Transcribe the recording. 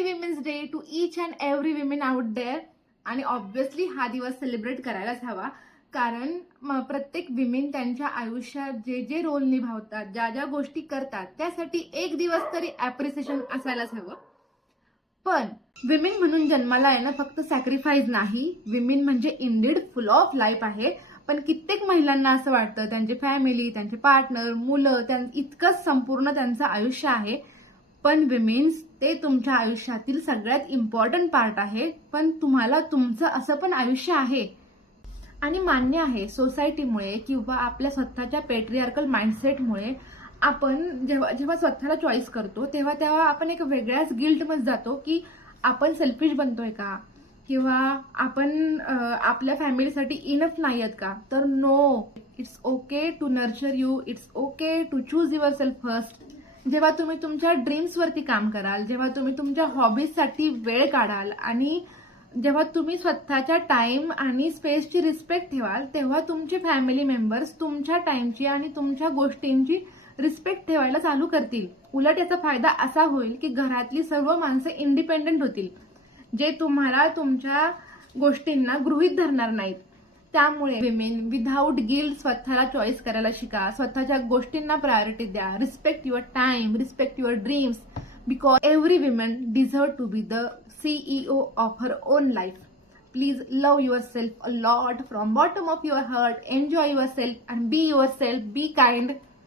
Happy women's day to each and every women out there. आणि obviously हा दिवस celebrate करायलाच हवा, कारण प्रत्येक विमेन त्यांच्या आयुष्यात जे जे रोल निभावतात, ज्या ज्या गोष्टी करतात, त्यासाठी एक दिवस तरी ॲप्रिसिएशन असायलाच हवं. पण विमेन म्हणून जन्माला येणं फक्त सॅक्रिफाईस नाही, विमेन म्हणजे इंडीड फुल ऑफ लाईफ आहे. पण कित्येक महिलांना असं वाटतं त्यांची फॅमिली, त्यांचे पार्टनर, मुलं इतकंच संपूर्ण त्यांचं आयुष्य आहे. पण विमेन्स, ते तुमच्या आयुष्यातील सगळ्यात इम्पॉर्टंट पार्ट आहे. पण तुम्हाला तुमचं असं पण आयुष्य आहे. आणि मान्य आहे, सोसायटीमुळे किंवा आपल्या स्वतःच्या पेट्रियार्कल माइंडसेटमुळे आपण जेव्हा जेव्हा स्वतःला चॉईस करतो तेव्हा तेव्हा आपण एक वेगळ्याच गिल्टमध्ये जातो की आपण सेल्फिश बनतोय का, किंवा आपण आपल्या फॅमिलीसाठी इनफ नाही आहेत का. तर no, it's okay to nurture you, it's okay to choose yourself first. जेव्हा तुम्ही तुमच्या ड्रीम्सवरती काम कराल, जेव्हा तुम्ही तुमच्या हॉबीजसाठी वेळ काढाल आणि जेव्हा तुम्ही स्वतःच्या टाइम आणि स्पेसची रिस्पेक्ट ठेवाल, तेव्हा तुमचे फॅमिली मेंबर्स तुमच्या टाइमची आणि तुमच्या गोष्टींची रिस्पेक्ट ठेवायला चालू करतील. उलट याचा फायदा असा होईल की घरातली सर्व माणसं इंडिपेंडेंट होतील, जे तुम्हाला तुमच्या गोष्टींना गृहीत धरणार नाहीत. त्यामुळे विमेन विदाऊट गिल्ट स्वतःला चॉईस करायला शिका, स्वतःच्या गोष्टींना प्रायोरिटी द्या. Respect your time, respect your dreams, because every woman deserves to be the CEO of her own life. Please love yourself a lot from bottom of your heart. Enjoy yourself and be yourself. Be kind.